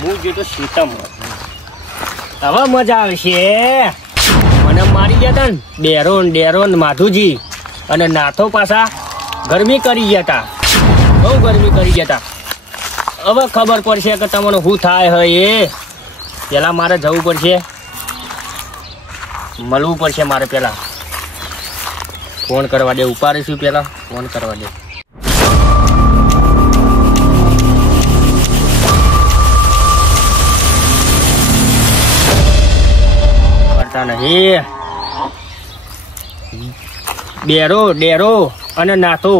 હું જેટલો સીતમ હવે મજા આવશે. મને મારી ગયા હતા ને ડેરો ને માધુજી અને નાથો પાછા ગરમી કરી ગયા હતા, બહુ ગરમી કરી ગયા હતા. હવે ખબર પડશે કે તમને શું થાય હે. એ પેલા મારે જવું પડશે, મળવું પડશે મારે. પેલા ફોન કરવા દે, ઉપાડીશું પેલા ફોન કરવા દે. કરતા નહીં. ડેરો અને નાથો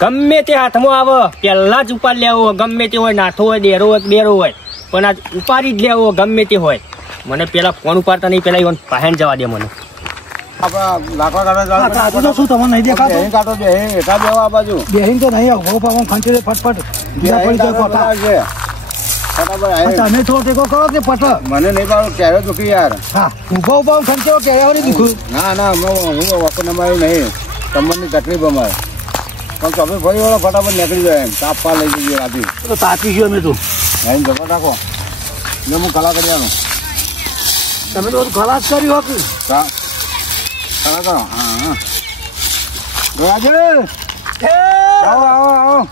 ગમે તે હાથમાં આવે પેલા જ ઉપાડ લેવો. ગમે તે હોય, નાથો હોય, ડેરો હોય, બેરો હોય, પણ આ ઉપાડી જ લેવો ગમે તે હોય. મને પેલા ફોન ઉપાડતા નહીં, પેલા ઈવન પહેન જવા દે મને. શું તમને નહીં દેખાતો? બેહીન તો નહીં ખંચે ફટફટ તમે થોડો ટેકો કરો કે પટ મને નહીં પાડો ક્યારે દુખી યાર. હા ઉભા ખંચો ક્યારે નહીં દુખ્યું. ના હું વખત અમારું નહીં, તમને તકલીફ અમારે પણ તમે ફરી વાળો ફટાફટ નીકળી જાય. એમ તાપ પા લઈ જઈએ રાતી તો તાપી ગયો અમે તો એમ જવા રાખો. એટલે હું કલા કર્યાનો તમે તો ખલાસ કર્યું હતું. કલા કરો. આવો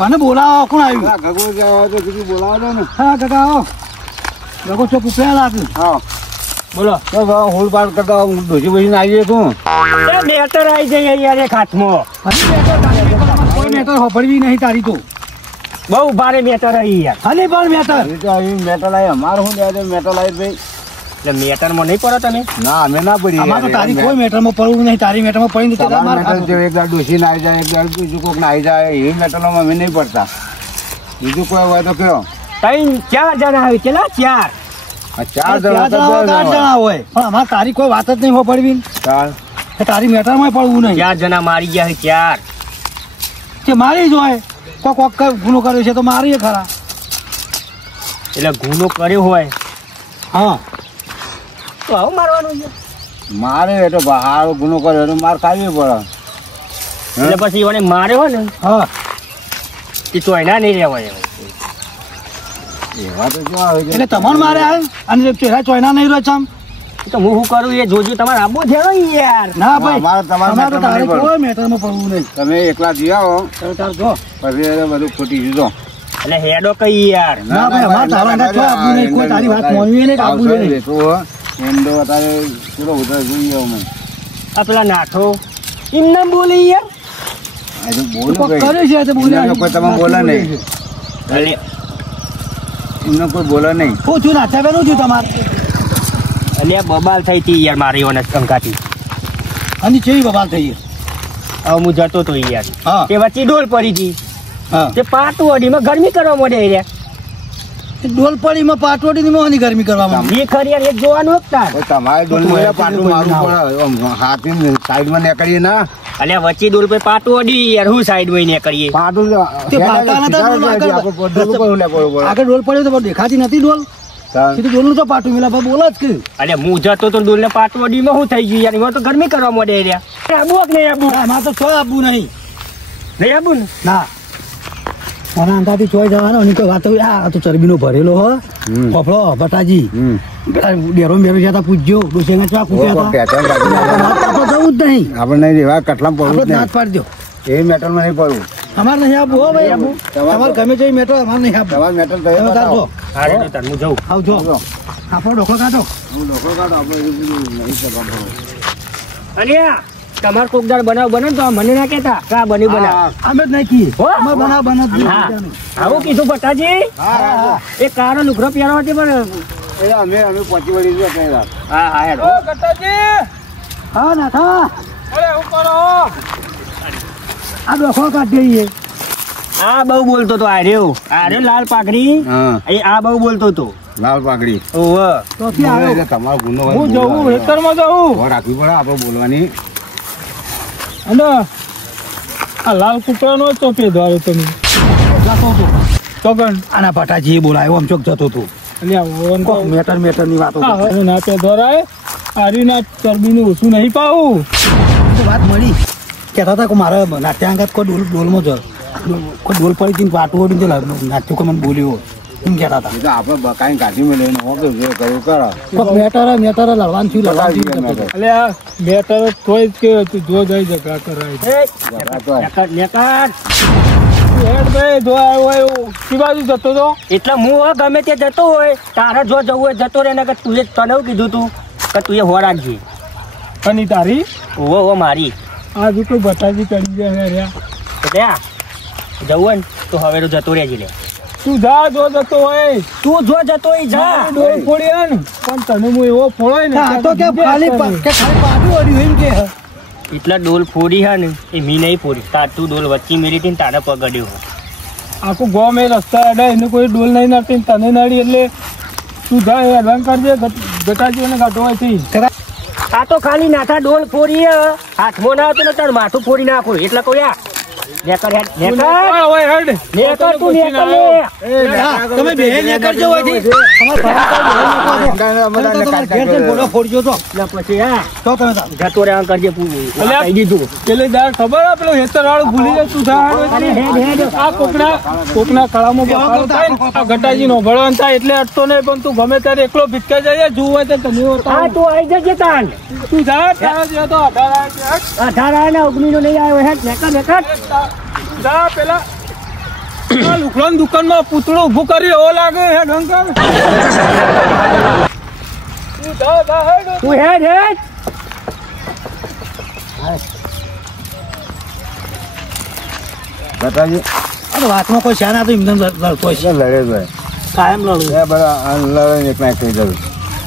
મને બોલાવો. કોણ આવ્યું? ગગુ તો બીજું બોલાવો દો ને. હા કાકા આવો. ગગુ ચોક ઉપડ્યા લાગ્યું. હા બોલો. હોલ પાડ કરતા ડોસી બસી આવી જાય તું મેટર આવી જાય યાર એક હાથમાં. કોઈ મેટર હોપડવી નહીં તારી તો. બહુ ભારે મેટર આવી યાર. હાલી પણ મેટર મેટલ આવી અમારે શું લે મેટલ આવી ભાઈ. એટલે મેટરમાં નહીં પડો તમે? ના અમે ના પડી. તો તારી કોઈ મેટરમાં પડવું નહીં. તારી મેટરમાં પડી એક દાડ ડોસી ના આવી જાય, એક દાડ બીજું કોઈક ના આવી જાય, એ મેટલોમાં અમે નહીં પડતા. બીજું કોઈ હોય તો કયો. 4 જણા આવી. કેટલા? 4 જણા હોય પણ અમારે તારી કોઈ વાત જ નહીં હોપડવી. તારી મેટરમાં પડવું નહીં. 4 જણા મારી ગયા છે. 4 કે મારી જ હોય. કોક ગુનો કર્યો છે તો મારી ખરા. એટલે ગુનો કર્યો હોય હા તો આવું મારવાનું છે. મારે એટલે બહાર ગુનો કર્યો એટલે માર ખાવી પડે. એટલે પછી એને માર્યો હોય ને હા એ ચોયના નહીં રહેવાય. એવા તો કેવા હોય છે. એટલે તમારે મારે આવે અને ચહેરા ચોયના નહીં રહ્યો ચમ. તો હું શું કરું એ જોજો. તમારે આબુ છે યાર. ના ભાઈ તમારે તારે કોઈ મેટરમાં પડવું નહીં. તમે એકલા જી આવો તાર જો પછી બધું ખોટી જુદો. એટલે હેડો કઈ યાર. ના ભાઈ અમારે તારા અંગા આપવું નહીં. કોઈ તારી વાત માનવી નહીં, આપવું નહીં. એન્ડો અત્યારે ચલો ઉધર જોઈએ અમે. આ પેલા નાથો એમને બોલે યાર. કર્યું છે તો બોલ્યા કોઈ તમે બોલે નહીં. એમને કોઈ બોલે નહીં. શું થયું? નાચા બેનું થયું તમારે? એટલે બબાલ થઈ હતી યાર મારી ઓને અંકાથી. અને કેવી બબાલ થઈ? હવે હું જતો તો યાર. હા તે વચ્ચે ડોલ પડી હતી. હા તે પાટું અડીમાં ગરમી કરવા મળે યાર. ડોલપડીમાં પાટોડીની મોહની ગરમી કરવામાં એ ખરી યાર. એક જોવાનું હોતા તમારે ડોલ પાટું મારવું પડે. હાથી સાઈડમાં નીકળીએ ના. એટલે વચ્ચે ડોલ પર પાટું અડી યાર. હું સાઈડ માં નીકળીએ. પાટું આગળ ડોલ પડ્યો તો દેખાતી નથી ડોલ. ડોલ નું તો પાટું મિલા બોલો જ કે. એટલે હું જતો તો ડોલ ને પાટું અડીમાં શું થઈ ગયું યાર. એમાં તો ગરમી કરવા મળે યાર. આબુ કે નહીં આબુ? આમાં તો ચોય આપવું નહીં. નહીં આબુ ને? ના મને અંધાથી ચોય જવાનો અને કોઈ વાત આ તો ચરબીનો ભરેલો હો. ફફડો બટાજી ડેરો બેરો જતા પૂછજો. ડોસેંગા ચા પૂછ્યા જવું જ નહીં. આપણે એવા કટલામાં પડવું નાથ પાડી દો. એ મેટલમાં નહીં પડવું. અમારે નહીં આપવું હો ભાઈ. આપવું તમારે ગમે તે મેટલ અમારે નહીં આપવું. તમારે મેટલ હું જઉં. આવજો આપણો ડોકો કાઢો. અને તમારે કોક દાળ બનાવ બને તો મને ના કેતા કા બની બનાવ. અમે જ નહીં કીએ. અમે બનાવ આવું કીધું બટાજી. એ કારો લુગડો પહેરો હતી પણ અમે પહોંચી વળી ગયા. હા હા હેડો. હા ના થા આ ડોકો કાઢી દઈએ. આ બહુ બોલતો તો આર્યો લાલ પાઘડી. આ બહુ બોલતો તો લાલ પાઘડી. તો તમારો ગુનો હું જવું ખેતરમાં જવું રાખવી પડે આપણે બોલવાની. અને આ લાલ કુકડાનો ચોપે દ્વારો તમે તો આના પટાજી બોલાયો આમ ચોક જતો હતો. મેટર ની વાતો ના પે ધોરાય આરીના ચરબીનું ઓછું નહીં પાવું. વાત મળી કહેતા હતા કે મારે નાટ્યાંગત કોઈ ડોલમાં જ કોઈ ડોલ પડી હતી પાટું ઓડી નાટ્યો કોઈ મને બોલ્યો એમ કહેતા હતા. એ તો આપણે બકાઈ કાઢી લઈને હોતો જે કર્યું કરો કોક મેટર લડવાનું થયું લડવાનું થયું. એટલે આ મેટર તોય જ કે તું જો જાય ઝઘડા કરાય ઝઘડા તો નેકર નેકર હેડ ભાઈ જો આવ્યો હોય એવું કી બાજુ જતો તો એટલે હું હવે ગમે તે જતો હોય તારે જો જવું હોય જતો રહે ને કે તું તને એવું કીધું તું કે તું એ હો રાખજે. અને તારી ઓવો મારી આ જો કોઈ બટાજી કરી ગયા રહ્યા એટલે આ જવું હોય ને તો હવે તો જતો રહેજે લે. તું જા જો જતો હોય તું જો જતો હોય જા. ડોલ ફોડી હે ને પણ તને હું એવો ફોડોય ને આ તો કે ખાલી પાડું ઓડ્યું એમ કે એટલા ડોલ ફોડી હે ને એ મી નહીં ફોડી તાર તું ડોલ વચ્ચે મેરી હતી ને તારે પગડ્યો હોય. આખું ગોમ એ રસ્તા અડે એને કોઈ ડોલ નહીં નડતી તને નડી એટલે તું જા એ રંગ કરજે ગટાજીઓને ગાંઠો હોય થી આ તો ખાલી નાથા ડોલ ફોડી હે. હાથમાં ના આવતું ને તાર માથું ફોડી નાખું એટલે કોઈ આ નેકર હેડ નેકર હોય હેડ નેકર તું નેકર લે. તમે બે કરજો હોયથી ફોડજો તો એટલે પછી હા તો તમે જાઓ. જતો રહે કરજે પૂરું અલ્યા. કહી દીધું. એટલે દાર ખબર હે પેલો હેતર વાળું ભૂલી જાય તું અરે હેડ હેડ આ કોકના કળામાં બફારો થાય ને આ ગટાજી નો ભળવાન થાય એટલે અટતો નહીં પણ તું ગમે ત્યારે એકલો ભીટકા જાય જુઓ હોય તો તમે હા તું આવી જજે તાન. તું જા તારા જેવો તો 18 ને 19 નો નહીં આવ્યો હેડ નેકર નેકર જા પેલા આ લુકડાની દુકાનમાં પૂતળું ઊભું કરી એવો લાગે હે ઢંકર તું જા હેડ તું હેડ હેડ બતાજી આ તો વાતમાં કોઈ શાના તો એમને લડતો છે લડે ભાઈ કાયમ લડું એ બધા લડે એક નાખ થઈ જવું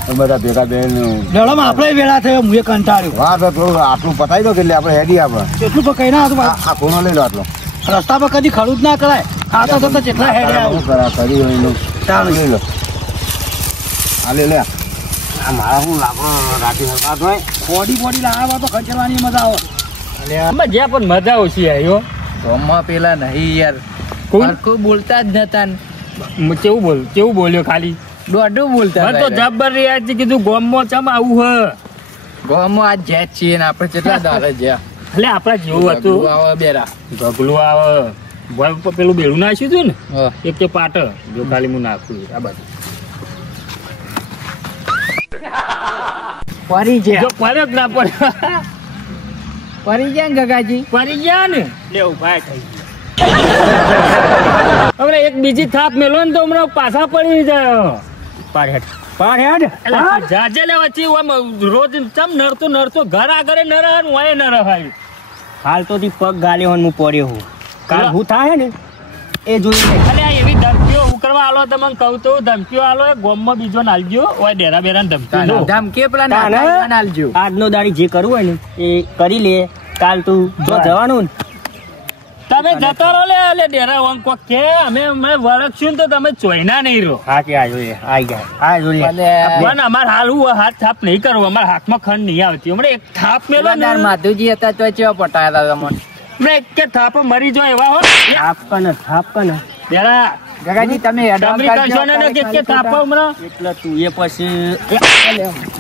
એ બધા ભેગા બેન લડવામાં આપણે વેળા થયો હું એ કંટાળ્યું વાત થોડું આટલું પતાવી દો કે એટલે આપણે હેડી આપણે એટલું તો કઈ ના હતું આ ખૂણો લઈ લો આટલો રસ્તા પર કદી ખડું જ ના કરાય આતા થતા જેટલા હેડે શું કરા કરી હોય એનું ચાલો લઈ લો આ લે આ મારા શું લાગો રાતી હરકાત હોય બોડી લાવવા તો ખંચરવાની મજા આવે મજા પણ મજા ઓછી આવ્યો ગામમાં પેલા નહીં યાર કોણ? કોઈ બોલતા જ નતા ને. કેવું બોલ્યો ખાલી દોઢું બોલતા મને તો હતા. જબ્બર યાદ છે કીધું ગોમમાં ચમ આવું હ ગામમાં આજ જેત છીએ ને આપણે કેટલા દાડે જ્યાં એટલે આપડા જેવું હતું આવે બેરા ઢગલું આવે ભોય ઉપર પેલું બેડું નાખ્યું હતું ને હા. એક કે પાટ જો ખાલી હું નાખું આ બાજુ પરી જો જ્યાં પડે જ ના પડે પરી જ્યાં ને ગગાજી પડી ગયા ને લેવું ભાઈ થઈ હમણાં એક બીજી થાપ મેલો ને તો હમણાં પાછા પડી જાય પાર હેડ પાર હેડ એટલે જાજે લે વચ્ચે ઓમ રોજ ચમ નડતો ઘર આગળ ન રહે ને ઓય ન રહાય હાલ તો તી પગ ગાલ્યો હોય ને હું પડ્યો હું કાલ હું થાય ને એ જોઈ લે. અલે આ એવી ધમકીઓ હું કરવા આલો તમને કહું તો ધમકીઓ આલો એ ગોમમાં બીજો નાલજો ઓય ડેરા બેરા ધમકી લો ધમકી પેલા તાને? નાના આલજો આજનો દાડી જે કરવું હોય ને એ કરી લે. કાલ તું જો જવાનું ને તમે જતા રહો લે ડેરા ઓમ કોક કે અમે વળખશું ને તો તમે ચોઈના નહીં રહો હા કે આ જોઈએ આઈ ગયા આ જોઈએ ભલે. પણ અમાર હાલ હું હાથ થાપ નહીં કરવો અમારા હાથમાં ખંડ નહીં આવતી હમણાં એક થાપ મેલો ને પેલા માધુજી હતા તો ચેવા પટાયા હતા તમને હમણાં એક કે થાપ મરી જાય એવા હો થાપ કને ડેરા ગગાજી તમે ડમરી કરશો ને કે થાપ હમણાં એટલે તું એ પછી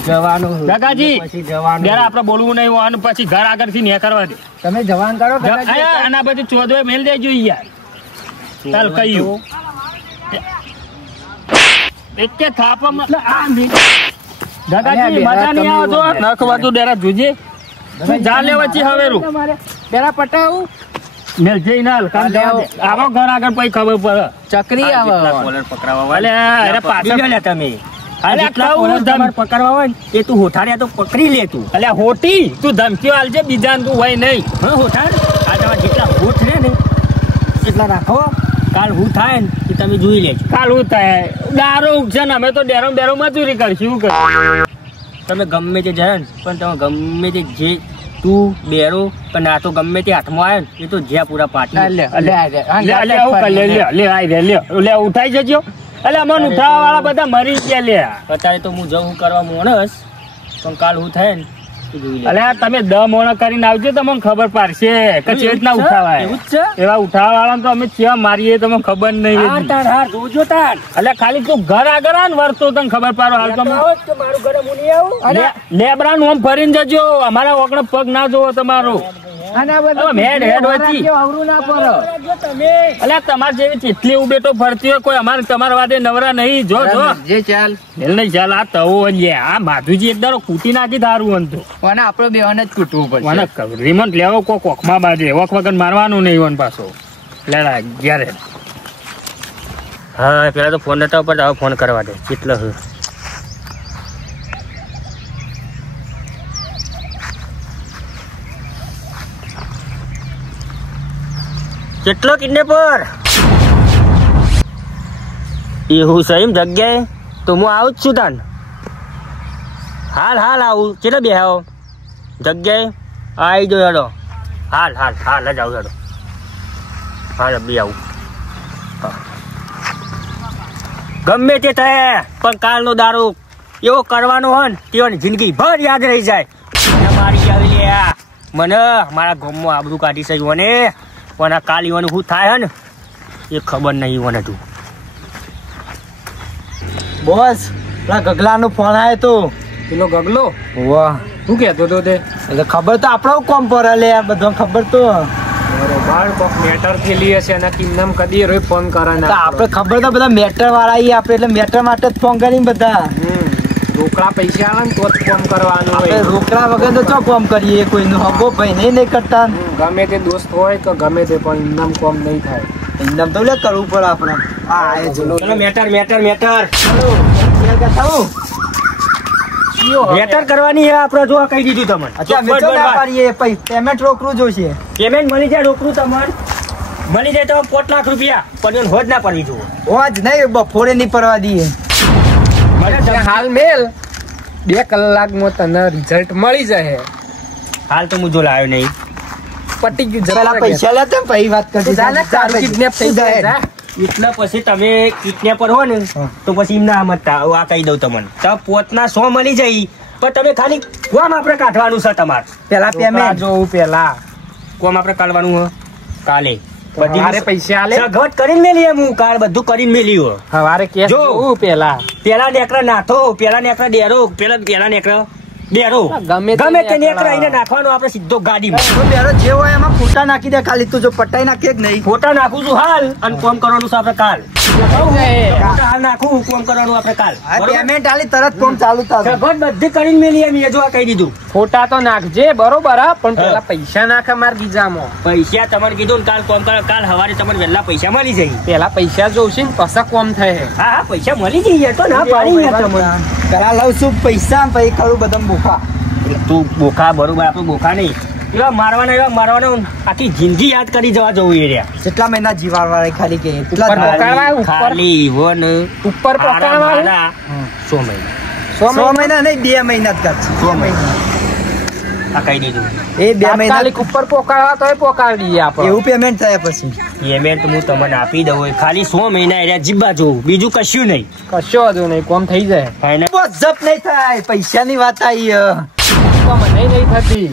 જવાનું કાકાજી, પછી જવાનું ડેરા આપણે બોલવું નહીં હોય અને પછી ઘર આગળથી ને કરવા દે તમે જવાન કરો ગગાજી. આના બધું ચોદવે મેલ દેજો યાર ચાલ કહ્યું એક કે થાપમાં એટલે આ દાદાજી મજા નહીં આવે તો નખ બાજુ ડેરા જોજે તું જા લે વચ્ચે હવેરું પેલા પટાવું મેલ જઈ ના કામ જવા દે. આવો ઘર આગળ પછી ખબર પડે ચકરી આવે કોલર પકડાવવા અલે અરે પાછળ બીજો લે તમે આ અલ્યા જેટલા કહું કોલર તમારે પકડવા હોય ને એ તું હોઠાડ્યા તો પકડી લે તું. અલ્યા હોટી તું ધમકીઓ આલજે બીજા તું હોય નહીં હા હોઠાડ આ તમારા જેટલા હોઠ રહે ને એટલા રાખો. કાલ હું થાય ને એ તમે જોઈ લેજો. કાલ હું થાય દારૂ છે ને અમે તો ડેરો બેરો મજૂરી કરશું શું કર તમે ગમે તે જાય ને પણ તમે ગમે તે જે તું બેરો પણ આ તો ગમે તે હાથમાં આવે ને એ તો જ્યાં પૂરા પાટી લે લે ઉઠાઈ જજો એટલે અમને ઉઠાવવા વાળા બધા મરી ગયા લે અત્યારે તો હું જવું કરવા મોણસ પણ કાલ હું થાય ને એ જોઈ લે. અલ્યા તમે દ મોણા કરીને આવજો તો મને ખબર પડશે કે કેવી રીતના ઉઠાવાય એવું જ છે? એવા ઉઠાવા વાળા તો અમે કેવા મારીએ તો મને ખબર નહીં હાર હતી. તાર હાર જોજો તાર. એટલે ખાલી તું ઘર આગળ આ ને વર્તો તને ખબર પાડો હાલ તો આવો જ કે મારું ઘરે હું નહીં આવું. લેબરા નું આમ ફરીને જજો અમારા ઓગણે પગ ના જોવો તમારો હેડ વચ્ચી અલ્યા તમારે જેવી ચેટલી ઉબેટો ફરતી હોય કોઈ અમારે તમારા વાદે નવરા નહીં જો જે ચાલ નહીં ચાલ આ તવો આ માધુજી એક દાડો કૂટી નાખી દારૂ અંતો અને આપડે બેવાને જ કૂટવું પડશે રિમોટ લેવો કોઈ કોખમાં બાજે વખ વગર મારવાનું નહીં વન પાછો લેડા ક્યારે હા પેલા તો ફોન નતા ઉપર ફોન કરવા દે કેટલો કેટલો કિડનેપર એવું છે એમ જગ્યાએ તો હું આવું જ છું તાન હાલ આવું કેટલો બે આવો જગ્યાએ આવી જો હેડો હાલ જ આવું હેડો હાલ બી આવું ગમે તે થાય પણ કાલનો દારૂ એવો કરવાનો હોય ને તેઓની જિંદગી ભર યાદ રહી જાય મારી આવી લે મને મારા ગામમાં આબરૂ કાઢી શક્યું ને પણ આ કાલ ઈવાનું શું થાય ને એ ખબર નહીં ઈવાને તું બોસ પેલા ગગલાનો ફોન આવ્યો તો પેલો ગગલો વાહ શું કહેતો તો તે એટલે ખબર તો આપણો કોમ પર લે બધો ખબર તો મેટર થયેલી હશે અને કિમનામ કદી રોય ફોન કરે તો આપણે ખબર તો બધા મેટર વાળા ઈ આપણે એટલે મેટર માટે જ ફોન કરીને બધા રોકડા પૈસા આલે ને તો જ ફોન કરવાનો આપણે રોકડા વગર તો ચો કોમ કરીએ કોઈનું હગો ભાઈ નહીં કરતા ગમે તે દોસ્ત હોય તો ગમે તે પણ ઇનામ કોમ નહીં થાય ઇનામ તો લે કરવું પડે આપણે ચલો મેટર કરવાની છે આપણે જો કહી દીધું તમને પેમેન્ટ રોકડું જોશે પેમેન્ટ મળી જાય રોકડું તમને મળી જાય તો 5 લાખ રૂપિયા પણ હોજ ના પડવી જોઈએ હોજ નહીં બપોરે નહીં પડવા દઈએ હાલ મેલ 2 કલાકમાં તને રિઝલ્ટ મળી જાય હાલ તો હું જો લાવ્યો નહીં પટી ગયું પેલા પૈસા લેતે પછી વાત કરતી કિડનેપ થઈ જાય એટલે પછી તમે કિડનેપર હો ને તો પછી એમ ના સમજતા આ કહી દઉં તમને તો 5 ના 100 મળી જાય પણ તમે ખાલી કોમ આપણે કાઢવાનું છે તમારે પેલા પેમેન્ટ જોવું પેલા કોમ આપણે કાઢવાનું હો કાલે બધી પૈસા આલે સગવડ કરીને મેલી હું કાલ બધું કરીને મેલ્યું હવારે કે જોવું પેલા નેકરા નાથો પેલા નેકરા ડેરો પેલા નેકરા ડેરો ગમે તે નેકરા એને નાખવાનો આપણે સીધો ગાડીમાં ડેરો જે હોય એમાં ફોટા નાખી દે ખાલી તું જો પટાઈ નાખે કે નહીં ફોટા નાખું છું હાલ અને કોમ કરવાનું છે આપણે કાલ હાલ નાખું કોમ કરવાનું આપણે કાલ પેમેન્ટ આલી તરત કોમ ચાલુ થાય સગવડ બધી કરીને મેલી એમ જો કહી દીધું ફોટા તો નાખજે બરોબર પણ પેલા પૈસા નાખે માર ગીજામાં પૈસા તમારે કીધું ને કાલ કોમ કરો કાલ સવારે તમને વહેલા પૈસા મળી જાય પેલા પૈસા જોઉં ને પછી કોમ થાય હા પૈસા મળી જઈએ તો ના પાડી તમને પેલા લઉં છું પૈસા પછી ખરું બધા બોખા તું બોખા બરોબર આપણું બોખા નહીં એવા મારવાના આખી જિંદગી યાદ કરી જવા જવું એ રહ્યા કેટલા મહિના જીવાડવા ખાલી કે ખાલી ઉપર 100 મહિના 100 મહિના નહીં 2 મહિના જ કરશે 2 મહિના આ કહી દીધું એ 2 મહિના ઉપર પોકાડવા તો પોકાડી દઈએ આપણે એવું પેમેન્ટ થાય પછી પેમેન્ટ હું તમને આપી દઉં ખાલી 100 મહિના એરિયા જીબા જોવું બીજું કશું નહીં કશો વાંધો નહીં કોમ થઈ જાય ફાઈનલ જપ નહીં થાય પૈસાની વાત આવી મને નહીં થતી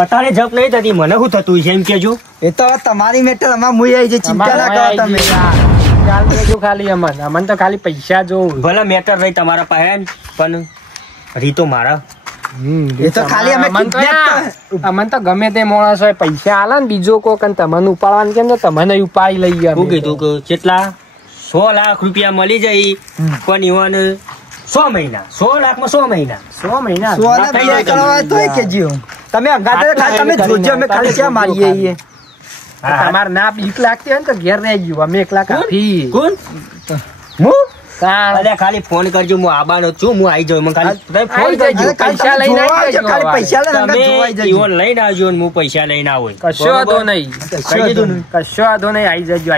અત્યારે જપ નહીં થતી મને શું થતું છે એમ કેજો એ તો તમારી મેટર અમાર મુઈ આવી છે ચિંતા ના કરો તમે ખાલી અમન તો ખાલી પૈસા જોવું ભલે મેટર રહી તમારા પાસે પણ રીતો મારા એ તો ખાલી અમન તો ગમે તે માણસ હોય પૈસા આલે ને બીજો કોક તમને ઉપાડવાનું કેમ તમને ઉપાડી લઈ ગયા શું કીધું કે કેટલા 100 લાખ રૂપિયા મળી જાય પણ ઈવન 100 મહિના 100 લાખમાં 100 મહિના 100 મહિના કે જીવ તમે તમે જોજો અમે ખાલી ક્યાં મારીએ તમારે ના 20 લાખથી હોય ને તો ઘેર રહી ગયું અમે 1 લાખ આપી કોણ હું ખાલી ફોન કરજો હું આબાનો છું હું આવી જાઉં પૈસા લઈને લઈને આવજો હું પૈસા લઈને આવું કશો વાંધો નહીં આવી જજો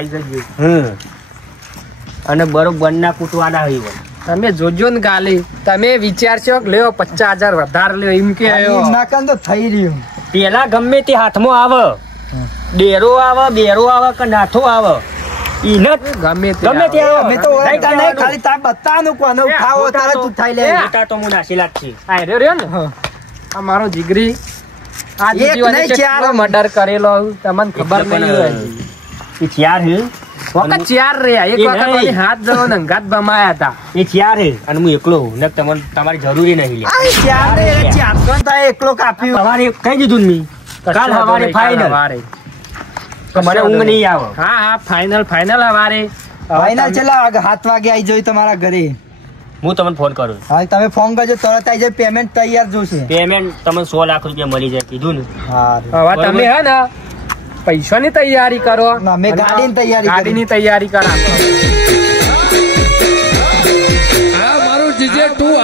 અને બરોબર ના કૂટવાના હોય તમે જોજો ને ગાલી તમે વિચારશો લ્યો 50,000 વધારે લ્યો એમ કે તો થઈ રહ્યું પેલા ગમે તે હાથમાં આવે ડેરો આવે બેરો આવે કે નાથો આવે ગમે તે ખાલી તાર બતાવવાનું કોનો ખાવો તારે તું થઈ લે તો હું નાસી લાગશે રહ્યો ને આ મારો જીગરી આ મર્ડર કરેલો તમને ખબર નહીં હોય ચાર વખત ચાર રે એક એ વખત નહીં. વળી હાથ જણો ને અંગાત બમાયા હતા. એ ચાર હે અને હું એકલો હું ને તમારી જરૂરી નહીં લે એકલો કાપ્યું તમારે કહી દીધું ને મેં. કાલ સવારે ફાઈનલ હવારે. મને ઊંઘ નહીં આવે હા હા ફાઈનલ હવારે. ફાઈનલ ચલા 7 વાગે આવી જઈ તમારા ઘરે. હું તમને ફોન કરું હા તમે ફોન કરજો તરત આવી જાય. પેમેન્ટ તૈયાર જોશે. પેમેન્ટ તમને 100 લાખ રૂપિયા મળી જાય કીધું ને હા હવે તમે હે ને પૈસાની તૈયારી કરો. અમે ગાડીની તૈયારી કરી. ગાડીની તૈયારી કરા. આ મારું જીજે તું